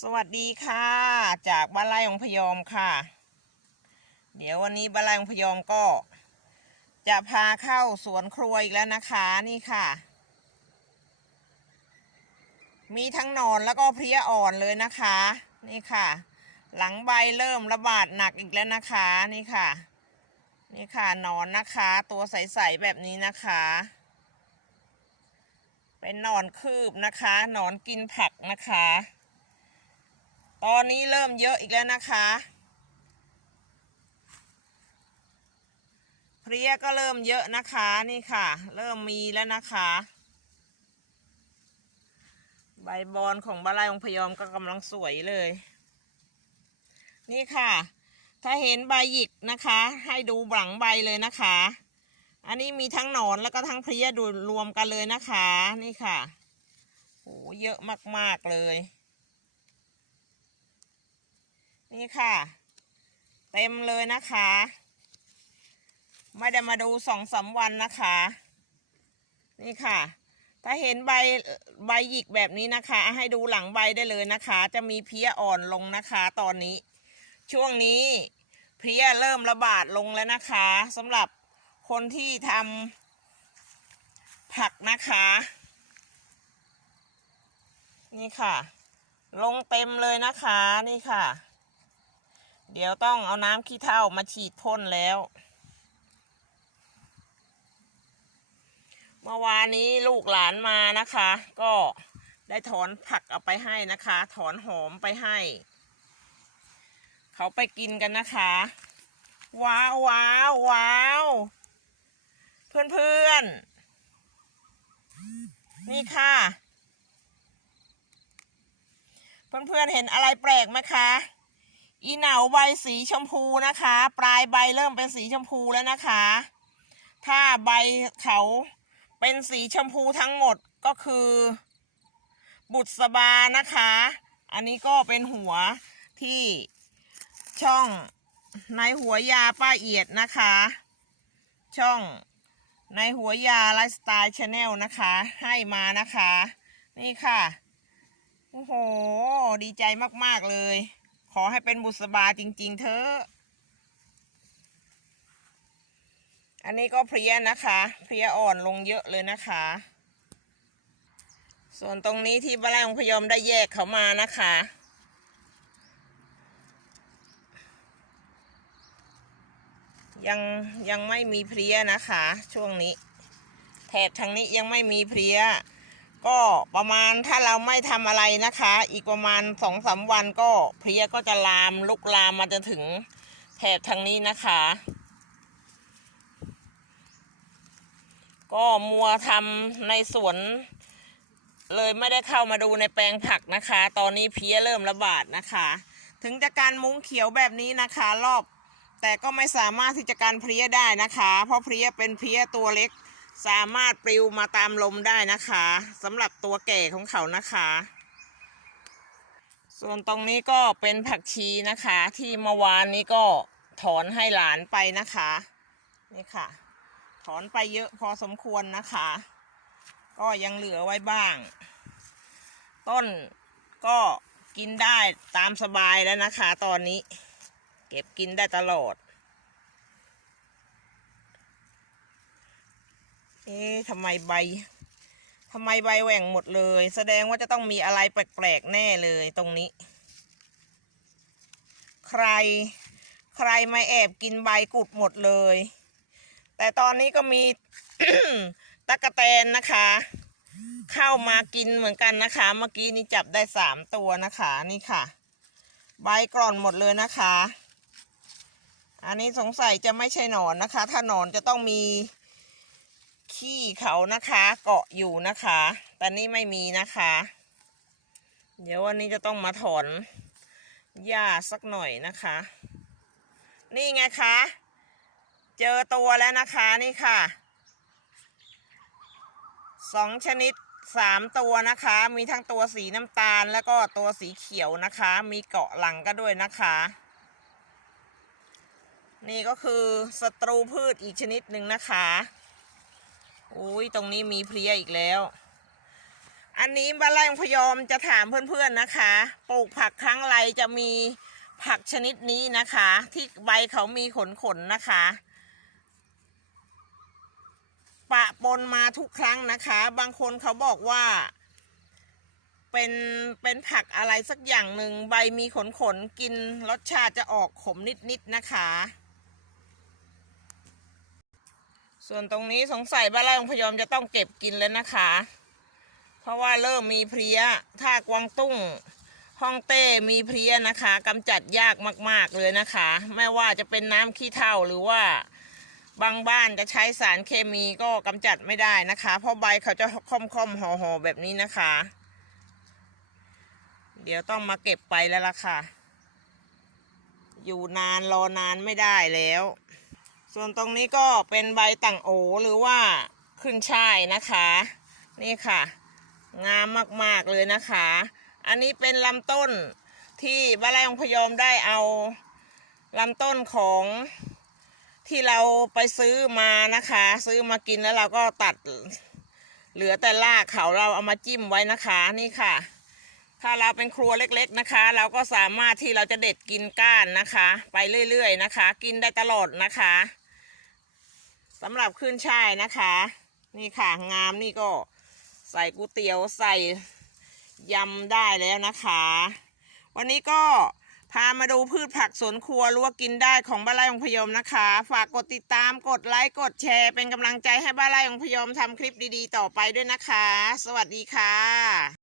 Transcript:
สวัสดีค่ะ จากบ้านไร่ของพยอมค่ะ เดี๋ยววันนี้บ้านไร่ของพยอมก็ จะพาเข้าสวนครัวอีกแล้วนะคะนี่ค่ะ มีทั้งนอนแล้วก็เพลี้ยอ่อนเลยนะคะ นี่ค่ะ หลังใบเริ่มระบาดหนักอีกแล้วนะคะนี่ค่ะ นี่ค่ะนอนนะคะ ตัวใสๆแบบนี้นะคะ เป็นนอนคืบนะคะนอนกินผักนะคะ ตอนนี้เริ่มเยอะอีกแล้วนะคะ เพลียก็เริ่มเยอะนะคะนี่ค่ะ เริ่มมีแล้วนะคะ ใบบอนของบาลายองพยอมก็กำลังสวยเลย นี่ค่ะ ถ้าเห็นใบหยิกนะคะ ให้ดูหลังใบเลยนะคะ อันนี้มีทั้งหนอนแล้วก็ทั้งเพลียดูรวมกันเลยนะคะ นี่ค่ะโหเยอะมากๆเลย นี่ค่ะ เต็มเลยนะคะ ไม่ได้มาดูสองสามวันนะคะ นี่ค่ะ ถ้าเห็นใบใบหยิกแบบนี้นะคะ ให้ดูหลังใบได้เลยนะคะ จะมีเพี้ยอ่อนลงนะคะ ตอนนี้ ช่วงนี้เพี้ยเริ่มระบาดลงแล้วนะคะสำหรับคนที่ทำผักนะคะ นี่ค่ะ ลงเต็มเลยนะคะนี่ค่ะ เดี๋ยวต้องเอาน้ำขี้เถ้ามาฉีดพ่นแล้ว เมื่อวานนี้ลูกหลานมานะคะ ก็ได้ถอนผักเอาไปให้นะคะ ถอนหอมไปให้ เขาไปกินกันนะคะ ว้าวว้าวว้าวเพื่อนเพื่อนนี่ค่ะ เพื่อนเพื่อนเห็นอะไรแปลกไหมคะ อีเหนาใบสีชมพูนะคะ ปลายใบเริ่มเป็นสีชมพูแล้วนะคะ ถ้าใบเขาเป็นสีชมพูทั้งหมดก็คือ บุษบานะคะ อันนี้ก็เป็นหัวที่ช่องในหัวยาป้าเอียดนะคะ ช่องในหัวยาไลฟ์สไตล์ชาแนลนะคะ ให้มานะคะ นี่ค่ะ โอ้โห ดีใจมาก ๆ เลย ขอให้เป็นบุษบาจริง ๆ เถอะ อันนี้ก็เพลียนะคะ เพลียอ่อนลงเยอะเลยนะคะ ส่วนตรงนี้ที่บ้านไร่ของพยอมได้แยกเขามานะคะยังยังไม่มีเพลียนะคะ ช่วงนี้ แถบทางนี้ยังไม่มีเพลีย ก็ประมาณถ้าเราไม่ทำอะไรนะคะ อีกประมาณสองสามวันก็เพลียก็จะลามลุกลามมาจนถึงแถบทางนี้นะคะ ก็มัวทำในสวน เลยไม่ได้เข้ามาดูในแปลงผักนะคะ ตอนนี้เพี้ยเริ่มระบาดนะคะ ถึงจะการมุ้งเขียวแบบนี้นะคะ รอบแต่ก็ไม่สามารถที่จะการเพลี้ยได้นะคะ เพราะเพลี้ยเป็นเพลี้ยตัวเล็ก สามารถปลิวมาตามลมได้นะคะสำหรับตัวแก่ของเขานะคะ ส่วนตรงนี้ก็เป็นผักชีนะคะ ที่เมื่อวานนี้ก็ถอนให้หลานไปนะคะนี่ค่ะ ถอนไปเยอะพอสมควรนะคะ ก็ยังเหลือไว้บ้าง ต้นก็กินได้ตามสบายแล้วนะคะ ตอนนี้ เก็บกินได้ตลอด เอ๊ะทำไมใบทำไมใบแหว่งหมดเลย แสดงว่าจะต้องมีอะไรแปลกๆแน่เลยตรงนี้ ใคร ใครมาแอบกินใบกุดหมดเลย แต่ตอนนี้ก็มี ตะกะแตนนะคะ เข้ามากินเหมือนกันนะคะ เมื่อกี้นี้จับได้สามตัวนะคะนี่ค่ะ ใบกร่อนหมดเลยนะคะ อันนี้สงสัยจะไม่ใช่หนอนนะคะ ถ้าหนอนจะต้องมี ขี้เขานะคะเกาะอยู่นะคะ แต่นี่ไม่มีนะคะ เดี๋ยววันนี้จะต้องมาถอนหญ้าสักหน่อยนะคะ นี่ไงคะ เจอตัวแล้วนะคะนี่ค่ะสองชนิดสามตัวนะคะ มีทั้งตัวสีน้ำตาลแล้วก็ตัวสีเขียวนะคะ มีเกาะหลังก็ด้วยนะคะ นี่ก็คือศัตรูพืชอีกชนิดหนึ่งนะคะ อุ้ยตรงนี้มีเพลียอีกแล้ว อันนี้บ้านไร่พยอมจะถามเพื่อนๆนะคะ ปลูกผักครั้งไรจะมีผักชนิดนี้นะคะ ที่ใบเขามีขนๆนะคะ ปะปนมาทุกครั้งนะคะ บางคนเขาบอกว่า เป็นเป็นผักอะไรสักอย่างหนึ่งใบมีขนขนๆกินรสชาติจะออกขมนิดๆนะคะ ส่วนตรงนี้สงสัยบ้านไร่องพยอมจะต้องเก็บกินแล้วนะคะ เพราะว่าเริ่มมีเพลี้ยถ้ากวางตุ้งฮ่องเต้มีเพลี้ยนะคะกำจัดยากมาก ๆเลยนะคะ ไม่ว่าจะเป็นน้ำขี้เถ้าหรือว่าบางบ้านจะใช้สารเคมีก็กำจัดไม่ได้นะคะ เพราะใบเขาจะค่อมๆห่อๆแบบนี้นะคะ เดี๋ยวต้องมาเก็บไปแล้วล่ะค่ะ อยู่นานรอนานไม่ได้แล้ว ส่วนตรงนี้ก็เป็นใบต่างโอหรือว่าขึ้นช่ายนะคะ นี่ค่ะ งามมากๆเลยนะคะ อันนี้เป็นลำต้นที่บ้านไร่องพยอมได้เอาลำต้นของที่เราไปซื้อมานะคะ ซื้อมากินแล้วเราก็ตัดเหลือแต่รากเขาเราเอามาจิ้มไว้นะคะนี่ค่ะ ถ้าเราเป็นครัวเล็กๆนะคะ เราก็สามารถที่เราจะเด็ดกินก้านนะคะ ไปเรื่อยๆนะคะ กินได้ตลอดนะคะ สำหรับขึ้นช่ายนะคะ นี่ค่ะงามนี่ก็ใส่ก๋วยเตี๋ยวใส่ยำได้แล้วนะคะ วันนี้ก็พามาดูพืชผักสวนครัวรั้วกินได้ของบ้านไร่ของพยมนะคะ ฝากกดติดตามกดไลค์กดแชร์เป็นกำลังใจให้บ้านไร่ของพยมทำคลิปดีๆ ต่อไปด้วยนะคะ สวัสดีค่ะ